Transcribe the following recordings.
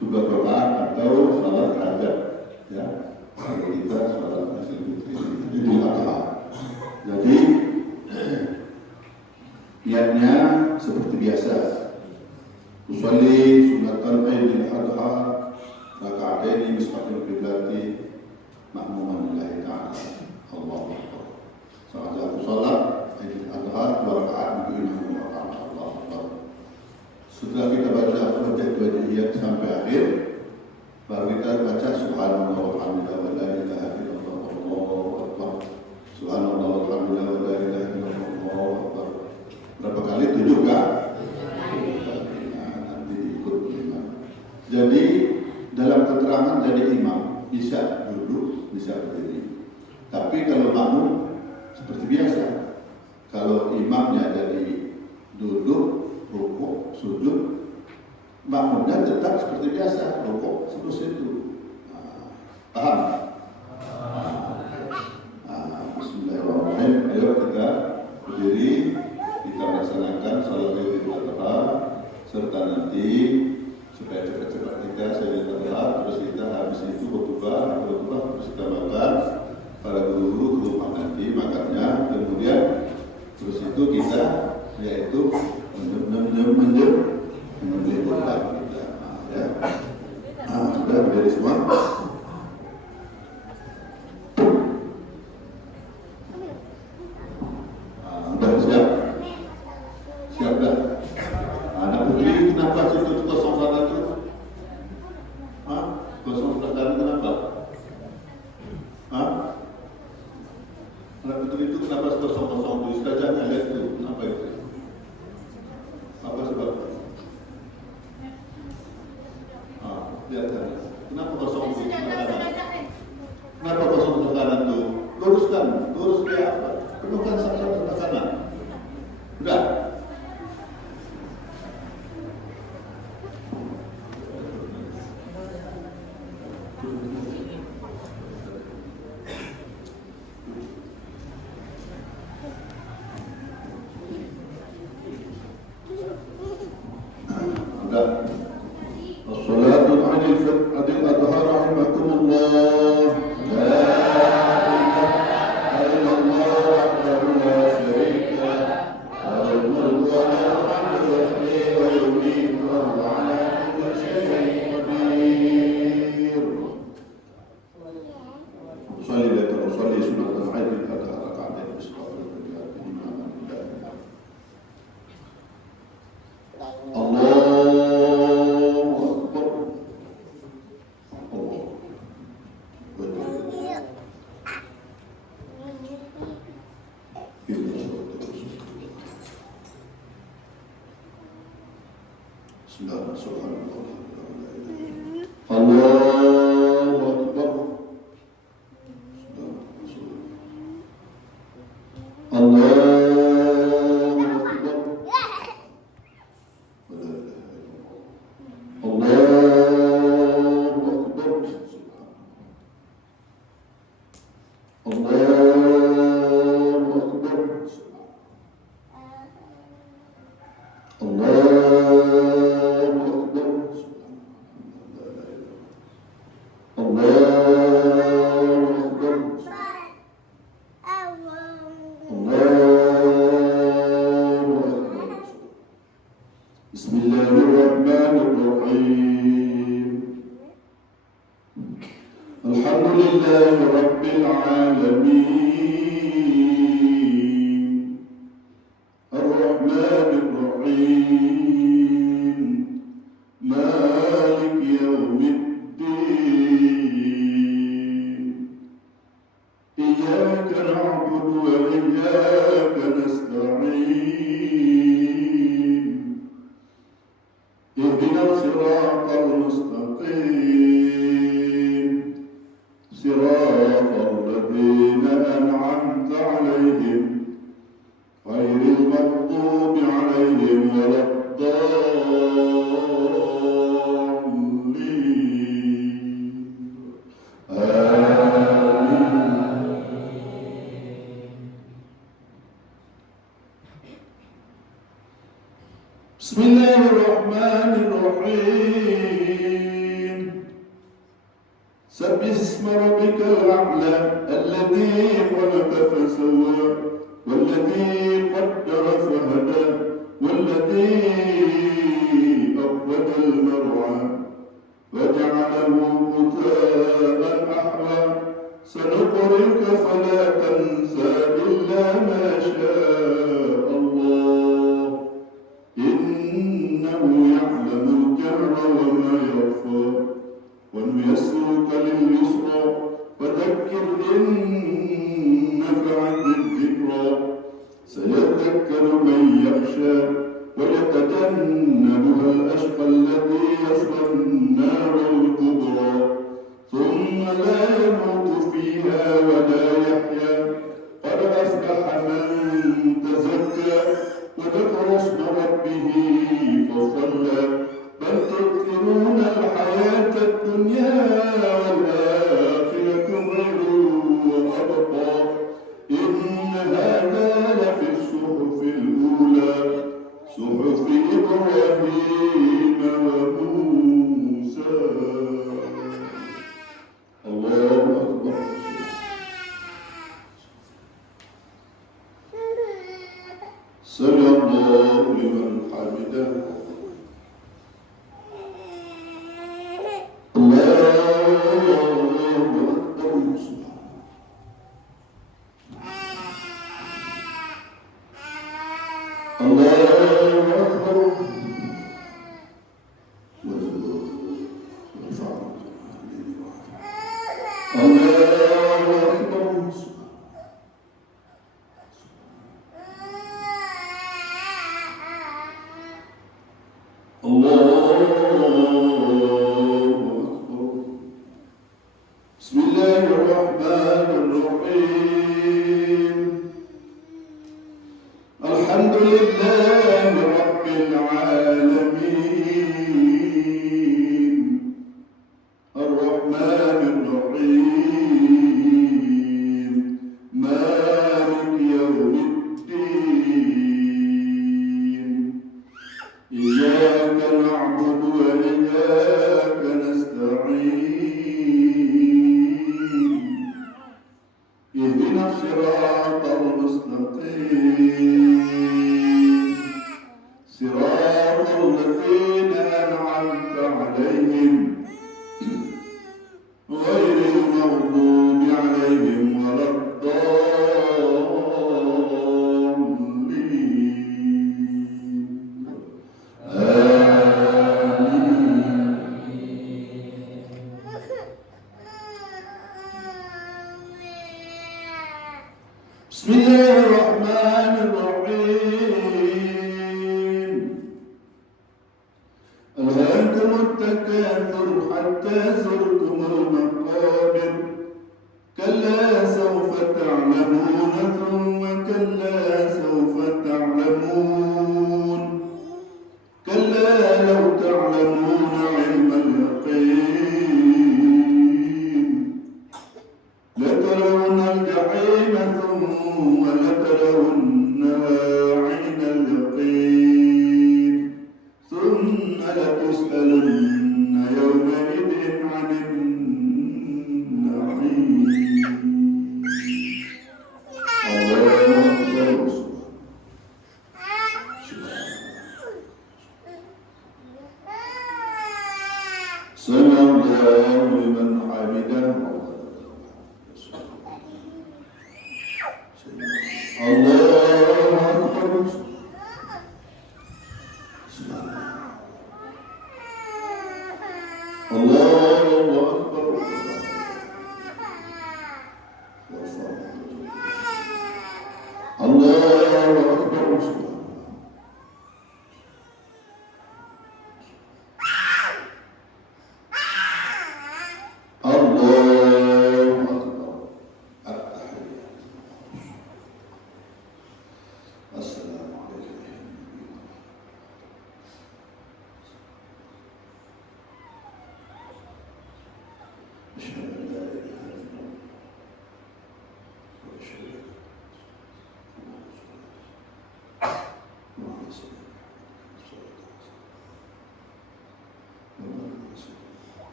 sudah rakaat atau salat hajat, ya. Kalau kita salat Idul Adha. Jadi niatnya seperti biasa. Usolli sunatan Idul Adha raka'ataini mustaqbil qiblati ma'muman lillahi ta'ala. Allahu Akbar. Saat aku salat Idul Adha 2 rakaat dengan imam Allahu Akbar. Setelah kita baca dua tahiyat sampai akhir, baru kita baca subhanallah walhamdulillah wa la ilaha illallah wallahu akbar. Subhanallah walhamdulillah wa la ilaha illallah wallahu akbar. Berapa kali? 7 kali. Nanti diikut imam. Jadi dalam keterangan dari imam bisa duduk, bisa berdiri. Tapi kalau makmum seperti biasa. Kalau imamnya dari duduk, rukuk, sujud, makmumnya tetap seperti biasa, rukuk terus itu. Paham? Bismillahirrahmanirrahim. Ayo kita berdiri, kita laksanakan salat Idul Adha serta nanti supaya cepat-cepat kita salat Adha, terus kita habis itu berubah, terus kita makan para guru ke rumah nanti makannya, kemudian terus itu kita yaitu menyembelih kurban kita, ya. Sudah berdiri semua. Sudah siap? Siap dah. Anak putri kenapa situ kosong sana itu? Kosong sebelah kanan kenapa? Anak putri itu kenapa kosong-kosong itu? Sudah jangan lihat itu. Kenapa itu? Apa sebab? Lihat kan. Kenapa kosong itu? Kenapa kosong sebelah kanan itu? Luruskan, lurus dia apa? Penuhkan sama-sama sebelah kanan. Sudah. اسم ربك الأعلى الذي خلق فسوى والذي قدر فهدى والذي أخرج المرعى وجعله غثاء أحوى سنقرئك فلا تنسى إلا ما شاء الله إنه يعلم الجهر وما يخفى ونيسرك لليسرى فذكر إن نفعت الذكرى سيذكر من يخشى ويتجنبها الأشقى الذي يصلى النار الكبرى ثم لا يموت فيها ولا يحيا قد أفلح من تزكى وذكر اسم ربه فصلى بل تؤثرون الحياة الدنيا والآخرة خير وأبقى إن هذا لفي الصحف الأولى صحف إبراهيم وموسى. الله أكبر. سمع الله لمن حمده.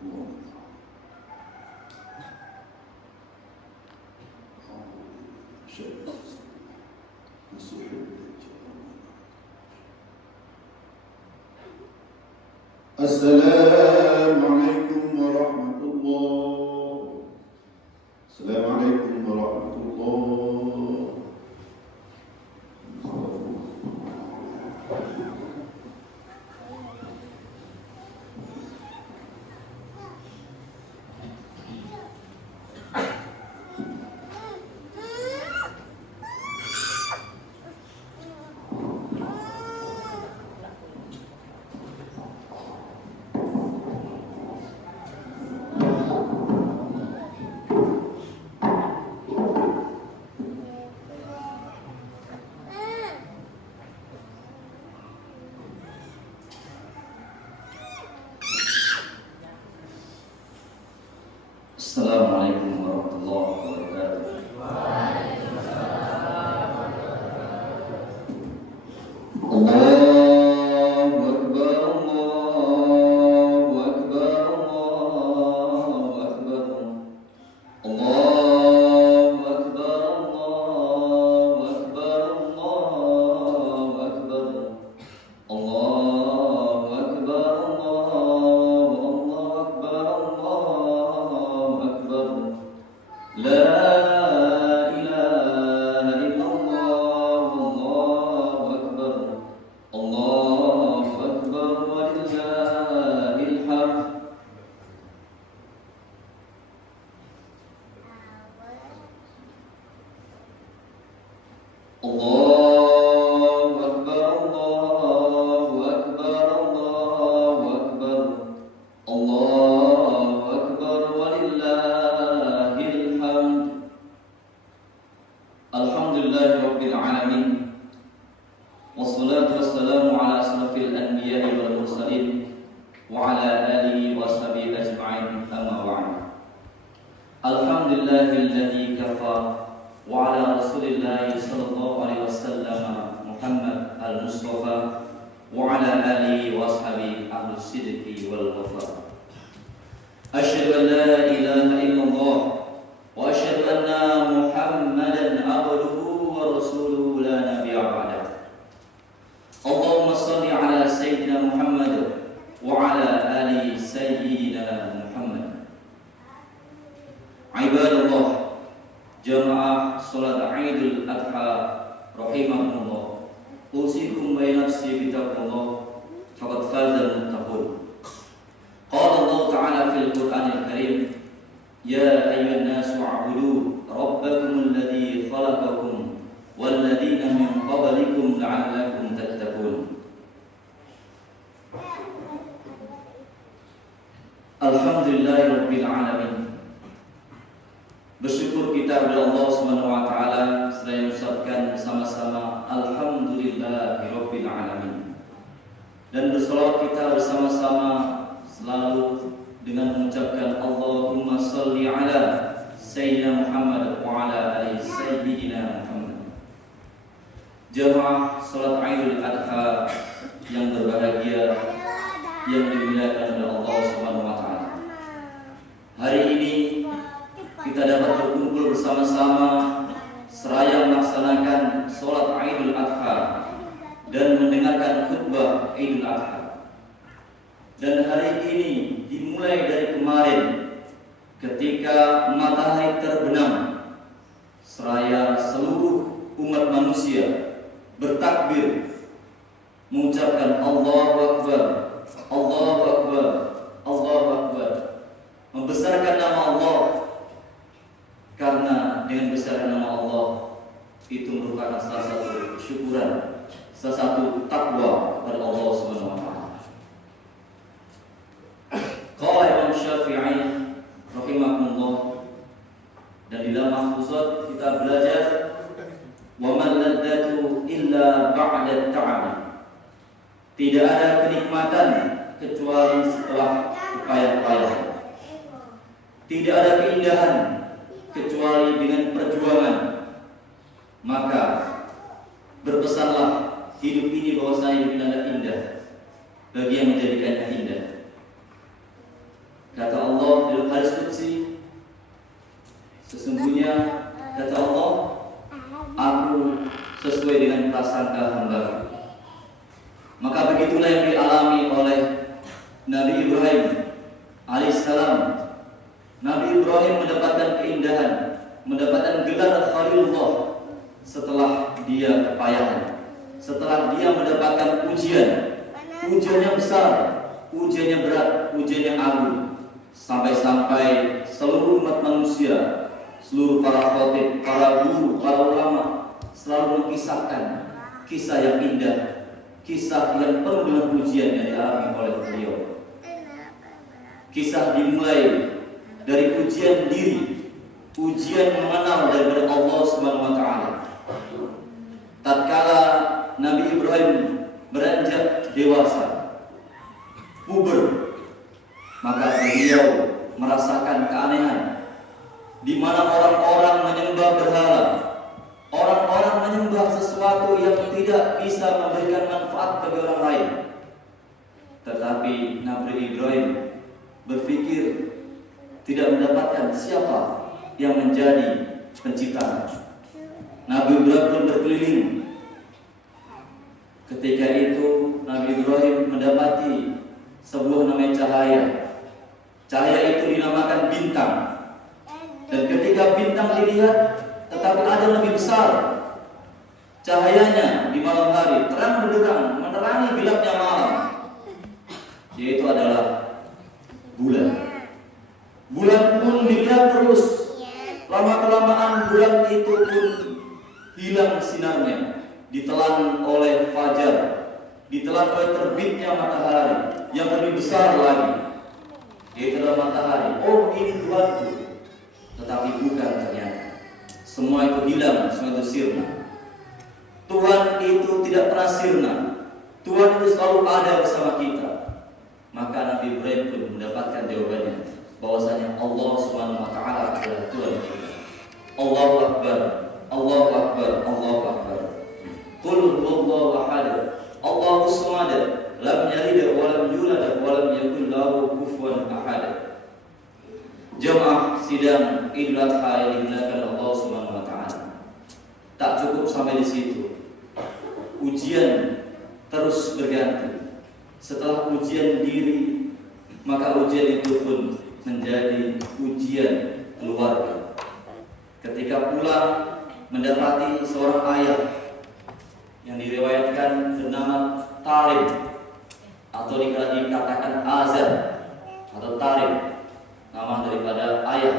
Assalamualaikum warahmatullahi. Assalamualaikum warahmatullahi. Assalamualaikum warahmatullahi wabarakatuh. Allahu Akbar, Allahu Akbar, Allahu Akbar. Allahu Akbar, Allahu Akbar, Allahu Akbar. Allahu Akbar, Allahu Akbar, Allahu Akbar. La ilaha illallah, Allahu Akbar. Allahu Akbar walillahil hamd. Allahu Akbar, Allahu Akbar, Allahu Akbar. Allahu Akbar walillahil hamd. Alhamdulillahi rabbil alamin. Wassalatu wassalamu ala asrafil anbiya'i wal mursalin wa ala alihi wa sahbihi ajma'in, amma ba'd. Alhamdulillahilladzi kafa wa ala rasulillahi sallallahu alaihi wasallam Muhammad al-Mustafa wa ala alihi wa sahbihi ahlus sidqi wal wafa. Asyhadu an la ilaha illallah wa asyhadu anna Muhammadan abduhu wa rasuluhu la nabiyya ba'dah. Allahumma shalli ala sayyidina Muhammad wa ala ali sayyidina Muhammad. Ibadallah, jamaah salat Idul Adha rahimakumullah. Usikum baina nafsi bitaqwallah, faqad fazal muttaqun. Qala Allah Ta'ala fil Qur'anil Karim, ya ayyuhan nasu a'budu rabbakumul ladzi khalaqakum wal ladzina min qablikum la'allakum tattaqun. Alhamdulillahirabbil alamin. Bersyukur kita kepada Allah Subhanahu wa taala seraya mengucapkan bersama-sama alhamdulillahirabbil alamin. Dan berselawat kita bersama-sama selalu dengan mengucapkan Allahumma shalli ala sayyidina Muhammad wa ala ali sayyidina Muhammad. Jamaah salat Idul Adha yang berbahagia, yang dimuliakan oleh Allah Subhanahu wa taala. Hari ini kita dapat berkumpul bersama-sama seraya melaksanakan salat Idul Adha dan mendengarkan khutbah Idul Adha. Dan hari ini dimulai dari kemarin ketika matahari terbenam, seraya seluruh umat manusia bertakbir mengucapkan Allahu Akbar, Allahu Akbar, Allahu Akbar, membesarkan nama Allah, karena dengan besarkan nama Allah itu merupakan salah satu kesyukuran, salah satu takwa kepada Allah Subhanahu wa taala. Qala Imam Syafi'i rahimahullah, dan di dalam mahfuzat kita belajar wa man ladzatu illa ba'da ta'ab. Tidak ada kenikmatan kecuali setelah upaya-upaya. Tidak ada keindahan kecuali dengan perjuangan. Maka berpesanlah hidup ini bahwasanya hidup ini adalah indah bagi yang menjadikannya indah. Kata sesungguhnya kata Allah, aku sesuai dengan prasangka hamba. Maka begitulah yang dialami oleh Nabi Ibrahim alaihissalam. Nabi Ibrahim mendapatkan keindahan, mendapatkan gelar Khalilullah setelah dia kepayahan, setelah dia mendapatkan ujian yang besar, ujian yang berat, ujian yang agung, sampai-sampai seluruh umat manusia, seluruh para khatib, para guru, para ulama selalu mengisahkan kisah yang indah, kisah yang penuh dengan ujian yang dialami oleh beliau. Kisah dimulai dari ujian diri, ujian mengenal daripada Allah Subhanahu wa taala. Tatkala Nabi Ibrahim beranjak dewasa, puber, maka beliau merasakan keanehan di mana orang-orang menyembah berhala, orang-orang menyembah sesuatu yang tidak bisa memberikan manfaat bagi orang lain. Tetapi Nabi Ibrahim berpikir tidak mendapatkan siapa yang menjadi pencipta. Nabi Ibrahim pun berkeliling. Ketika itu Nabi Ibrahim mendapati sebuah namanya cahaya. Cahaya itu dinamakan bintang. Dan ketika bintang dilihat, tetapi ada yang lebih besar. Cahayanya di malam hari terang benderang menerangi gelapnya malam, yaitu adalah bulan. Bulan pun dilihat terus. Lama-kelamaan bulan itu pun hilang sinarnya, ditelan oleh fajar, ditelan oleh terbitnya matahari yang lebih besar lagi, yaitu adalah matahari. Oh, ini Tuhanku. Tetapi bukan ternyata. Semua itu hilang, semua itu sirna. Tuhan itu tidak pernah sirna. Tuhan itu selalu ada bersama kita. Maka Nabi Ibrahim pun mendapatkan jawabannya, bahwasanya Allah Subhanahu wa taala adalah Tuhan kita. Allahu Akbar, Allahu Akbar, Allahu Akbar. Qul huwallahu ahad, Allahus samad, lam yalid wa lam yulad wa lam yakul lahu kufuwan ahad. Jamaah sidang Idul Adha yang dimuliakan Allah Subhanahu wa taala. Tak cukup sampai di situ. Ujian terus berganti. Setelah ujian diri, maka ujian itu pun menjadi ujian keluarga. Ketika pulang mendapati seorang ayah yang diriwayatkan bernama Tarim, atau dikatakan Azan atau Tarim, nama daripada ayah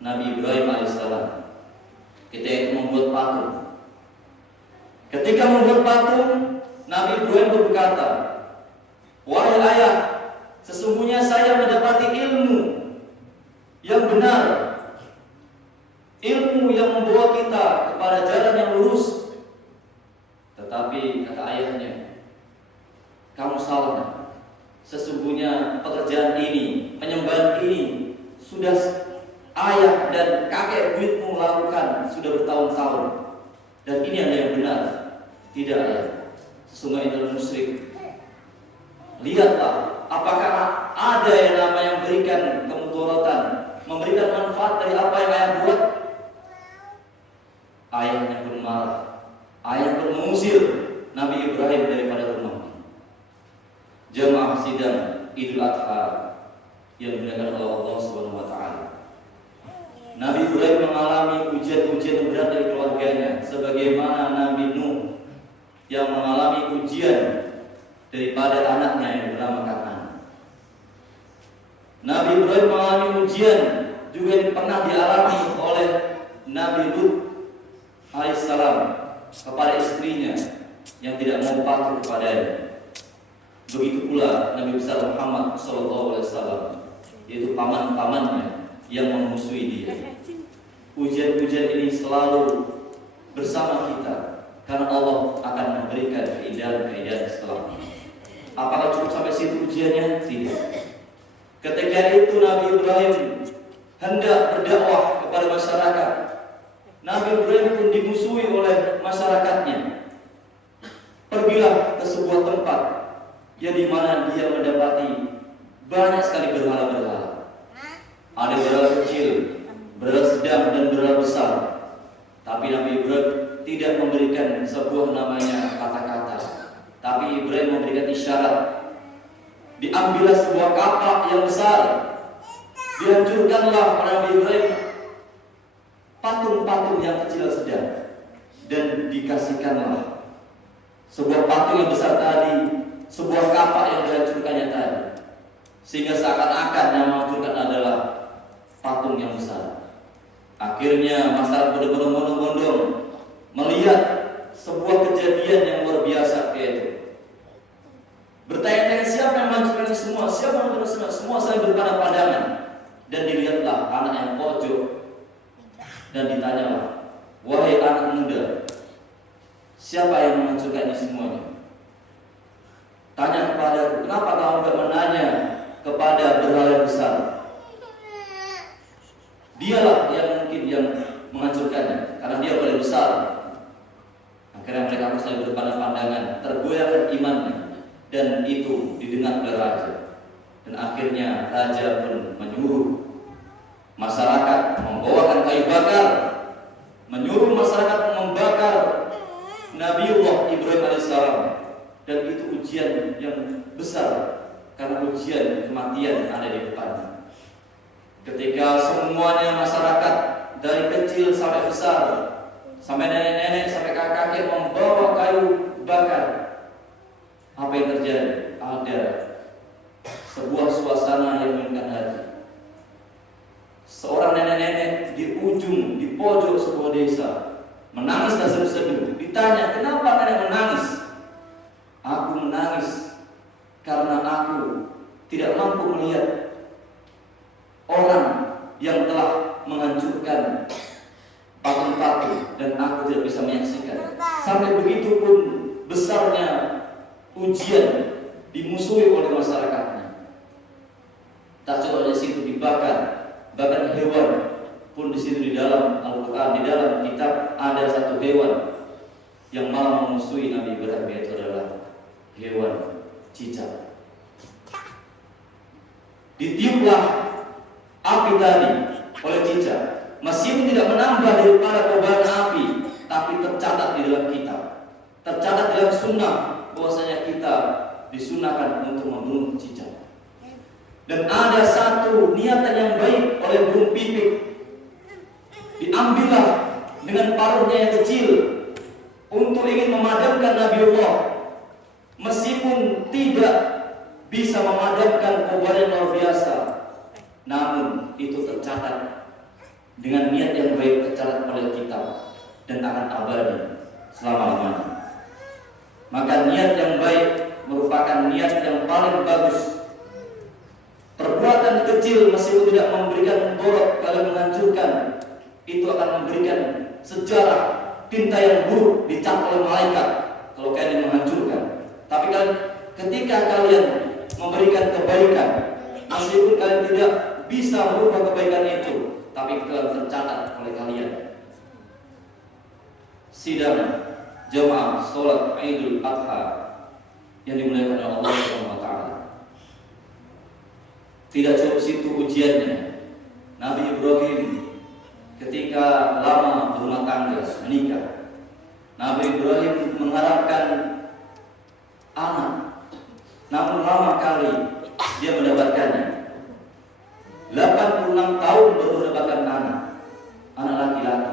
Nabi Ibrahim alaihissalam. Ketika itu membuat patung. Ketika membuat patung, Nabi Ibrahim berkata, "Wahai ayah, sesungguhnya saya mendapati ilmu yang benar, ilmu yang membawa kita kepada jalan yang lurus." Tetapi kata ayahnya, "Kamu salah. Sesungguhnya pekerjaan ini, penyembahan ini sudah ayah dan kakek buyutmu lakukan sudah bertahun-tahun, dan ini adalah yang benar." "Tidak, ayah. Sesungguhnya itu musyrik. Lihatlah, apakah ada yang namanya memberikan kemudaratan, memberikan manfaat dari apa yang ayah buat?" Ayahnya pun marah. Ayah pun mengusir Nabi Ibrahim daripada rumahnya. Jamaah sidang Idul Adha yang dimuliakan oleh Allah Subhanahu wa taala. Nabi Ibrahim mengalami ujian-ujian yang berat dari keluarganya, sebagaimana Nabi Nuh yang mengalami ujian daripada anaknya yang bernama Kan'an. Nabi Ibrahim mengalami ujian juga yang pernah dialami oleh Nabi Lut alaihissalam kepada istrinya yang tidak mau patuh kepadanya. Begitu pula Nabi besar Muhammad SAW, yaitu paman-pamannya yang memusuhi dia. Ujian-ujian ini selalu bersama kita, karena Allah akan memberikan keindahan-keindahan setelahnya. Apakah cukup sampai situ ujiannya? Tidak. Ketika itu Nabi Ibrahim hendak berdakwah kepada masyarakat. Nabi Ibrahim pun dimusuhi oleh masyarakatnya. Pergilah ke sebuah tempat yang dimana dia mendapati banyak sekali berhala-berhala. Ada berhala kecil, berhala sedang, dan isyarat. Diambillah sebuah kapak yang besar, dihancurkanlah oleh Nabi Ibrahim patung-patung yang kecil saja, dan dikasihkanlah sebuah patung yang besar tadi, sebuah kapak yang dihancurkannya tadi, sehingga seakan-akan yang menghancurkan adalah patung yang besar. Akhirnya masyarakat berbondong-bondong melihat sebuah kejadian yang luar biasa yaitu bertanya-tanya siapa yang menghancurkan ini semua, siapa yang menghancurkan semua, saling berpandang-pandangan, dan dilihatlah anak yang pojok dan ditanyalah, wahai anak muda, siapa yang menghancurkan ini semuanya? Tanya kepadaku, kenapa kamu tidak menanya kepada berhala besar? Dialah yang mungkin yang menghancurkannya, karena dia paling besar. Akhirnya mereka harus saling berpandang-pandangan, tergoyahkan imannya, dan itu didengar oleh raja. Dan akhirnya raja pun menyuruh masyarakat membawakan kayu bakar, menyuruh masyarakat membakar Nabiullah Ibrahim alaihissalam. Dan itu ujian yang besar, karena ujian kematian ada di depannya. Ketika semuanya masyarakat dari kecil sampai besar, sampai nenek-nenek sampai kakek-kakek membawa kayu bakar, apa yang terjadi? Ada sebuah suasana yang menyenangkan hati. Seorang nenek-nenek di ujung, di pojok sebuah desa menangis dan sedih-sedih. Ditanya, kenapa nenek menangis? Aku menangis karena aku tidak mampu melihat orang yang telah menghancurkan patung-patung, dan aku tidak bisa menyaksikan. Sampai begitu pun besarnya ujian dimusuhi oleh masyarakatnya. Tak cuma di situ dibakar, bahkan hewan pun di situ. Di dalam Al-Quran, di dalam kitab ada satu hewan yang malah memusuhi Nabi Ibrahim, yaitu adalah hewan cicak. Ditiuplah api tadi oleh cicak, meskipun tidak menambah daripada kobaran api, tapi tercatat di dalam kitab, tercatat dalam sunnah bahwasanya kita disunahkan untuk membunuh cicak. Dan ada satu niatan yang baik oleh burung pipit, diambillah dengan paruhnya yang kecil untuk ingin memadamkan Nabiullah, meskipun tidak bisa memadamkan kobaran yang luar biasa, namun itu tercatat dengan niat yang baik, tercatat oleh kitab dan akan abadi selama-lamanya. Maka niat yang baik merupakan niat yang paling bagus. Perbuatan kecil meskipun tidak memberikan mudarat, kalau menghancurkan, itu akan memberikan sejarah tinta yang buruk dicap oleh malaikat kalau kalian menghancurkan. Tapi kan ketika kalian memberikan kebaikan, meskipun kalian tidak bisa merubah kebaikan itu, tapi telah tercatat oleh kalian. Sidang jamaah sholat Idul Adha yang dimuliakan oleh Allah Subhanahu wa taala. Tidak cukup situ ujiannya. Nabi Ibrahim ketika lama berumah tangga, menikah, Nabi Ibrahim mengharapkan anak, namun lama kali dia mendapatkannya. 86 tahun baru mendapatkan anak laki-laki.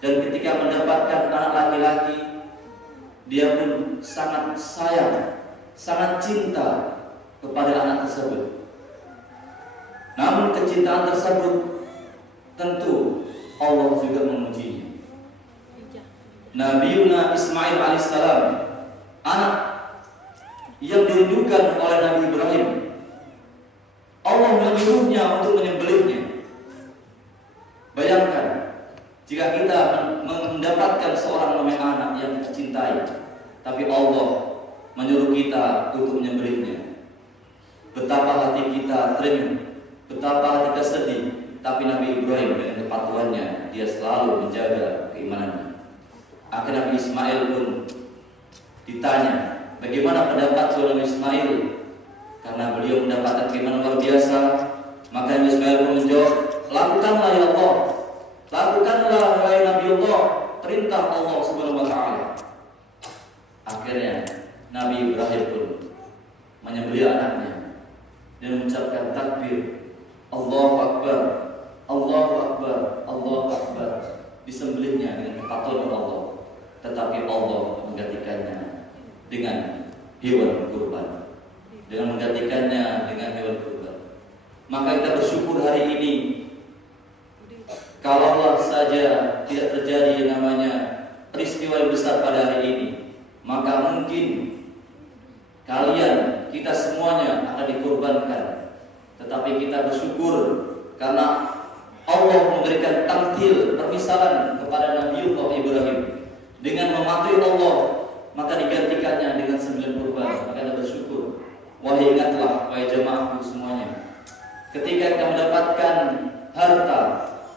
Dan ketika mendapatkan anak laki-laki, dia pun sangat sayang, sangat cinta kepada anak tersebut. Namun kecintaan tersebut tentu Allah juga mengujinya. Nabiuna Ismail alaihissalam, anak yang dirindukan oleh Nabi Ibrahim, Allah menyuruhnya untuk menyembelihnya. Bayangkan jika kita mendapatkan seorang anak yang kita cintai, tapi Allah menyuruh kita untuk menyembelihnya. Betapa hati kita terenyuh, betapa hati kita sedih. Tapi Nabi Ibrahim dengan kepatuhannya, dia selalu menjaga keimanannya. Akhirnya Nabi Ismail pun ditanya, bagaimana pendapat Nabi Ismail? Karena beliau mendapatkan keimanan luar biasa, maka Nabi Ismail pun menjawab, lakukanlah ya Allah, lakukanlah wahai Nabi Allah, perintah Allah Subhanahu wa taala. Akhirnya Nabi Ibrahim pun menyembelih anaknya dan mengucapkan takbir, Allahu Akbar, Allahu Akbar, Allahu Akbar, disembelihnya dengan kepatuhan Allah, tetapi Allah menggantikannya dengan hewan kurban, dengan menggantikannya dengan hewan kurban. Maka kita bersyukur hari ini. Kalaulah saja tidak terjadi yang namanya peristiwa yang besar pada hari ini, maka mungkin kalian, kita semuanya akan dikorbankan. Tetapi kita bersyukur karena Allah memberikan tamthil, permisalan kepada Nabiullah Ibrahim dengan mematuhi Allah, maka digantikannya dengan 9 kurban. Maka kita bersyukur. Wahai ingatlah, wahai jemaahku semuanya, ketika kita mendapatkan harta,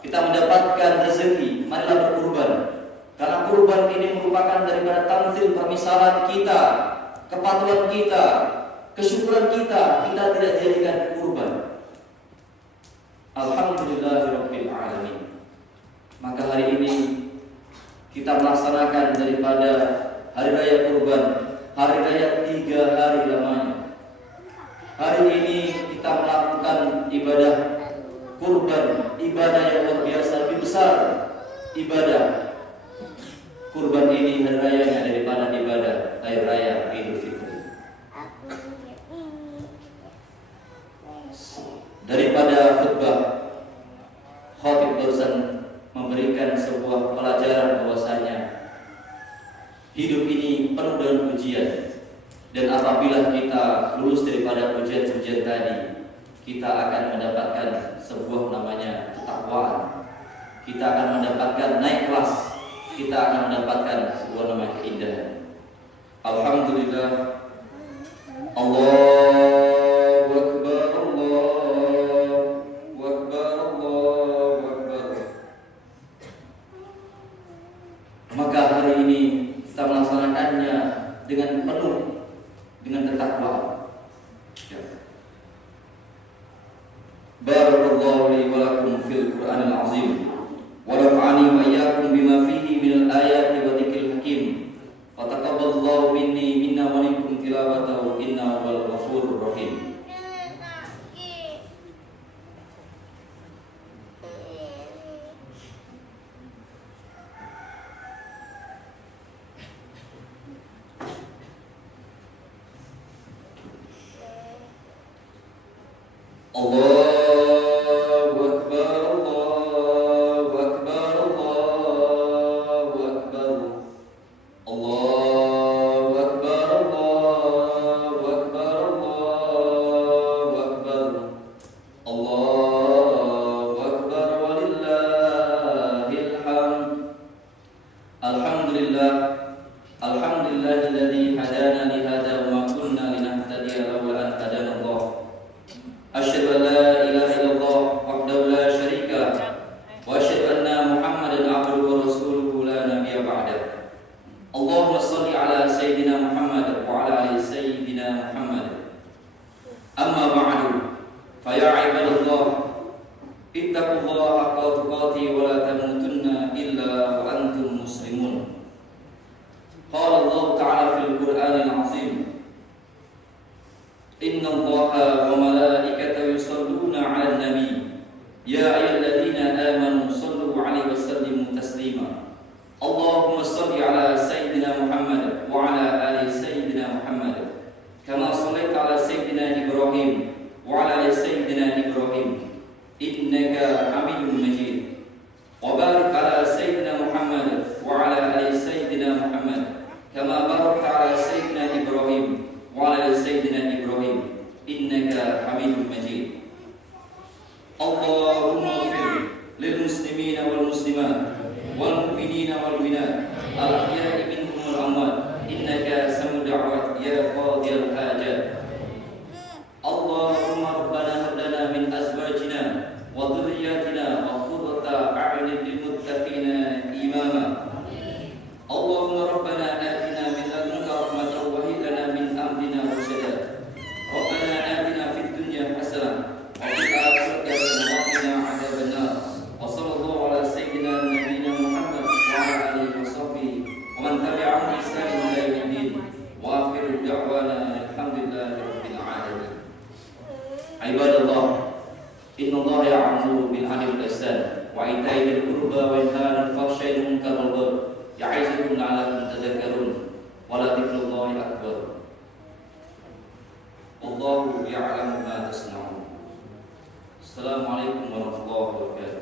kita mendapatkan rezeki, marilah berkurban. Karena kurban ini merupakan daripada tamthil, permisalan kita, kepatuhan kita, kesyukuran kita tidak dijadikan kurban. Alhamdulillahirabbil alamin. Maka hari ini kita melaksanakan daripada hari raya kurban, hari raya 3 hari lamanya. Hari ini kita melakukan ibadah kurban, ibadah yang luar biasa, lebih besar ibadah kurban ini hari rayanya daripada ibadah hari raya Idul Fitri. Daripada khutbah, khatib barusan memberikan sebuah pelajaran bahwasanya hidup ini penuh dengan ujian, dan apabila kita lulus daripada ujian-ujian tadi, kita akan mendapatkan sebuah namanya ketakwaan. Kita akan mendapatkan naik kelas. Kita akan mendapatkan sebuah namanya keindahan. Alhamdulillah. Allahu Akbar, Allahu Akbar, Allahu Akbar. Maka hari ini kita melaksanakannya dengan penuh dengan ketakwaan. Barakallahu li wa lakum fil Qur'anil azim wa nafa'ani wa iyyakum bima fihi minal ayati wa dzikril hakim. Wa taqabbalallahu minna wa minkum tilawatahu innahu wal ghafurur rahim. Allahu Akbar, Allahu Akbar, Allahu Akbar. Allahu Akbar, Allahu Akbar, Allahu Akbar. Allahu Akbar walillahil hamd. Alhamdulillah. Alhamdulillahilladzi hadana li hadza wa ma kunna linahtadiya laula an hadana Allah. Asyhadu an la ilaha illallah wahdahu la syarika lah wa asyhadu anna Muhammadan abduhu wa rasuluhu la nabiyya ba'dah. Allahumma shalli ala sayyidina Muhammad wa ala ali sayyidina Muhammad. Amma ba'du, fa ya ibadallah, ittaqullaha haqqa tuqatih wa la tamutunna illa wa antum muslimun. Qala Allah ta'ala fil Qur'anil azim, Inna Allaha wa malaikatahu yusalluna 'alan nabi ya ayyuhalladzina amanu sallu 'alaihi wa sallimu taslima. Allahumma shalli 'ala sayyidina Muhammad wa 'ala ali sayyidina Muhammad kama shallaita 'ala sayyidina Ibrahim wa 'ala ali sayyidina Ibrahim ibadallah, innallaha ya'muru bil 'adli wal ihsan wa ita'i dzil qurba wa yanha 'anil fahsya'i wal munkari wal baghi ya'izukum la'allakum tadhakkarun wa la dzikrullahi akbar. Wallahu ya'lamu ma tasna'un. Assalamualaikum warahmatullahi wabarakatuh.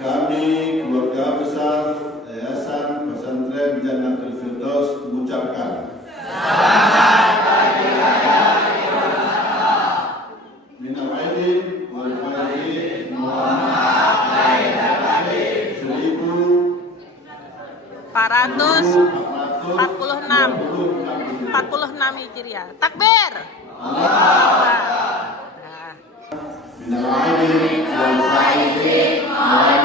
Kami keluarga besar Yayasan Pesantren Jannatul Firdaus mengucapkan minal aidin wal faizin mohon maaf lahir dan batin 1446 Hijriah. Takbir. minal aidin wal faizin mohon